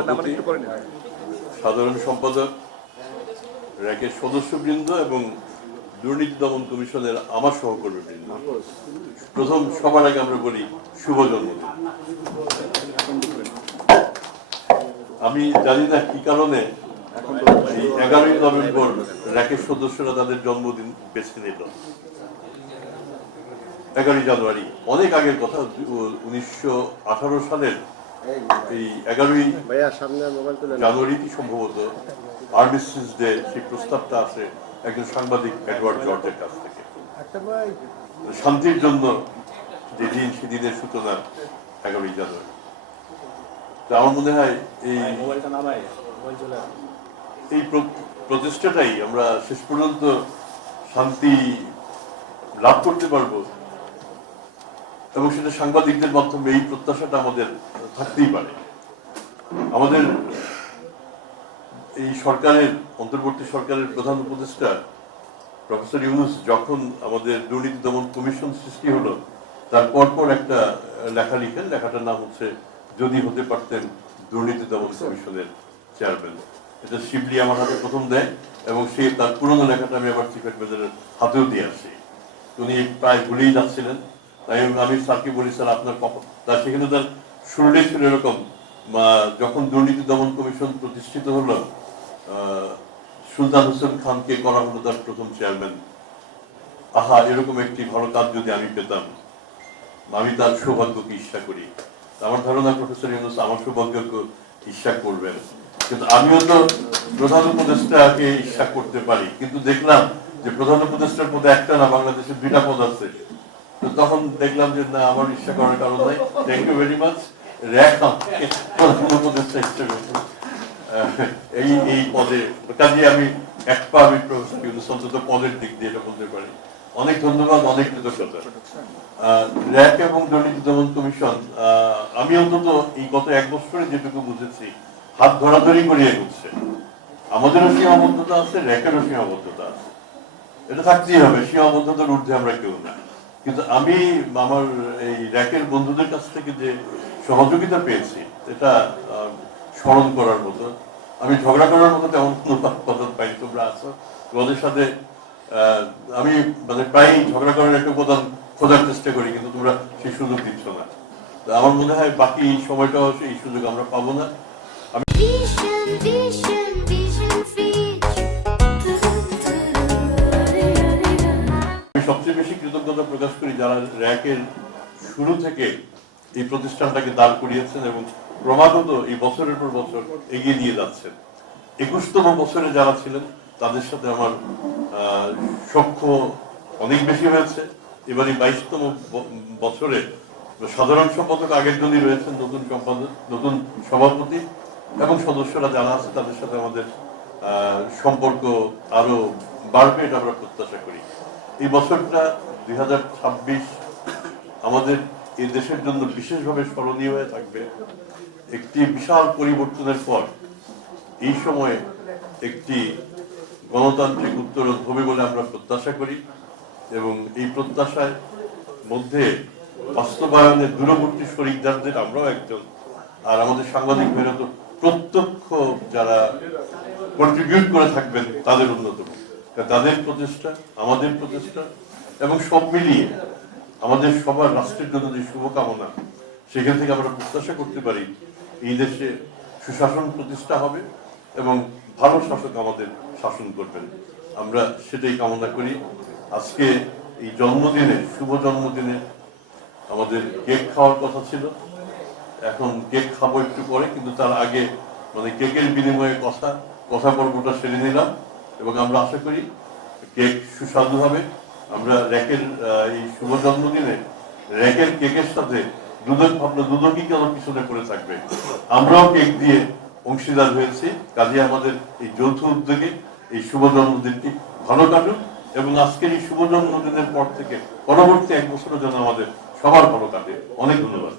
সভাপতি, সাধারণ সম্পাদক, র্যাকের সদস্যবৃন্দ এবং দুর্নীতি দমন কমিশনের আমার সহকর্মীবৃন্দ, প্রথম সবার আগে আমরা বলি শুভ জন্মদিন। আমি জানি না কি কারণে এই 11ই নভেম্বর র্যাকের সদস্যরা তাদের জন্মদিন বেছে নিল। 11ই জানুয়ারি অনেক আগের কথা, 1918 সালের এই 11ই জানুয়ারিতে সম্ভবত আর্মিস্টিস ডে, সেই প্রস্তাবটা আছে একজন সাংবাদিক এডওয়ার্ড জর্জের কাছ থেকে। শান্তির জন্য যে দিন, সেদিনের সূচনা 11ই জানুয়ারি। তো আমার মনে হয় এই প্রচেষ্টাটাই আমরা শেষ পর্যন্ত শান্তি লাভ করতে পারবো, এবং সেটা সাংবাদিকদের মাধ্যমে, এই প্রত্যাশাটা আমাদের থাকতেই পারে। আমাদের এই সরকারের, অন্তর্বর্তী সরকারের প্রধান উপদেষ্টা প্রফেসর ইউনূস যখন আমাদের দুর্নীতি দমন কমিশন সৃষ্টি হলো, তার পরপর একটা লেখা লিখেন। লেখাটার নাম হচ্ছে যদি হতে পারতেন দুর্নীতি দমন কমিশনের চেয়ারম্যান। এটা শিবলি আমার হাতে প্রথম দেয়, এবং সে তার পুরনো লেখাটা আমি আবার চিফ অ্যাডভাইজারের হাতেও দিয়ে আসি। উনি প্রায় ভুলেই যাচ্ছিলেন, তাই আমি স্যারকে বলি, স্যার আপনার তার সেখানে তার শুরুটাই ছিল এরকম, যখন দুর্নীতি দমন কমিশন প্রতিষ্ঠিত হলো, সুলতান হোসেন খানকে করা হলো তার প্রথম চেয়ারম্যান। আহা, এরকম একটি ভালো কাজ যদি আমি পেতাম, আমি তার সৌভাগ্যকে ঈর্ষা করি। আমার ধারণা প্রফেসর ইউনূস আমার সৌভাগ্যকে ঈর্ষা করবেন, কিন্তু আমিও তো প্রধান উপদেষ্টাকে ঈর্ষা করতে পারি। কিন্তু দেখলাম যে প্রধান উপদেষ্টার পদে একটা না, বাংলাদেশের 2টা পদ আছে। তো তখন দেখলাম যে না, আমার ঈর্ষা করার কারণ নাই। Thank you very much. র্যাক প্রধান উপদেষ্টা হিসেবে এই পদে কাজে আমি এক পা, আমি প্রফেসর ইউনূস অন্তত পদের দিক দিয়ে এটা বলতে পারি। অনেক ধন্যবাদ, অনেক কৃতজ্ঞতা। র্যাক এবং দুর্নীতি দমন কমিশন, আমি অন্তত এই গত 1 বছরে যেটুকু বুঝেছি, হাত ধরাধরি করে এগোচ্ছে। আমাদেরও সীমাবদ্ধতা আছে, র্যাকেরও সীমাবদ্ধতা আছে, এটা থাকতেই হবে। সীমাবদ্ধতার ঊর্ধ্বে আমরা কেউ না। কিন্তু আমি আমার এই র্যাকের বন্ধুদের কাছ থেকে যে সহযোগিতা পেয়েছি, এটা স্মরণ করার মতো। আমি ঝগড়া করার মতো তেমন কোনো পদ্ধতি পাইনি। তোমরা আছো, তোমাদের সাথে আমি প্রায় ঝগড়া করার একটা উপাদান খোঁজার চেষ্টা করি, কিন্তু তোমরা সেই সুযোগ দিচ্ছ না। আমার মনে হয় বাকি সময়টাও সেই সুযোগ আমরা পাবো না। আমি সবচেয়ে বেশি কৃতজ্ঞতা প্রকাশ করি যারা র্যাকের শুরু থেকে এই প্রতিষ্ঠানটাকে দাঁড় করিয়েছেন এবং ক্রমাগত এই বছরের পর বছর এগিয়ে নিয়ে যাচ্ছেন। 21তম বছরে যারা ছিলেন তাদের সাথে আমার সখ্য অনেক বেশি হয়েছে। এবারে 22তম বছরে সাধারণ সম্পাদক আগের জনই রয়েছেন, নতুন সম্পাদক, নতুন সভাপতি এবং সদস্যরা যারা আছে তাদের সাথে আমাদের সম্পর্ক আরো বাড়বে, এটা আমরা প্রত্যাশা করি। এই বছরটা 2026 আমাদের এই দেশের জন্য বিশেষভাবে স্মরণীয় হয়ে থাকবে। একটি বিশাল পরিবর্তনের পর এই সময়ে একটি গণতান্ত্রিক উত্তরণ হবে বলে আমরা প্রত্যাশা করি, এবং এই প্রত্যাশার মধ্যে বাস্তবায়নের দূরবর্তী শরিকদারদের আমরাও একজন, আর আমাদের সাংবাদিক ভাইরা তো প্রত্যক্ষ যারা কন্ট্রিবিউট করে থাকবেন তাদের অন্যতম। তাদের প্রচেষ্টা, আমাদের প্রচেষ্টা এবং সব মিলিয়ে আমাদের সবার রাষ্ট্রের জন্য যে শুভকামনা, সেখান থেকে আমরা প্রত্যাশা করতে পারি এই দেশে সুশাসন প্রতিষ্ঠা হবে এবং ভালো শাসক আমাদের শাসন করবেন। আমরা সেটাই কামনা করি। আজকে এই জন্মদিনে, শুভ জন্মদিনে আমাদের কেক খাওয়ার কথা ছিল, এখন কেক খাবো একটু পরে, কিন্তু তার আগে কেকের বিনিময়ে কথা পর্বটা সেরে নিলাম, এবং আমরা আশা করি কেক সুস্বাদু হবে। আমরা র্যাকের এই শুভ জন্মদিনে র্যাকের কেকের সাথে দুদকই কেন পিছনে পড়ে থাকবে, আমরাও কেক দিয়ে অংশীদার হয়েছি। কাজে আমাদের এই যৌথ উদ্যোগে এই শুভ জন্মদিনটি ভালো কাটুক, এবং আজকের এই শুভ জন্মদিনের পর থেকে পরবর্তী 1 বছরের জন্য আমাদের সবার ভালো কাটে। অনেক ধন্যবাদ।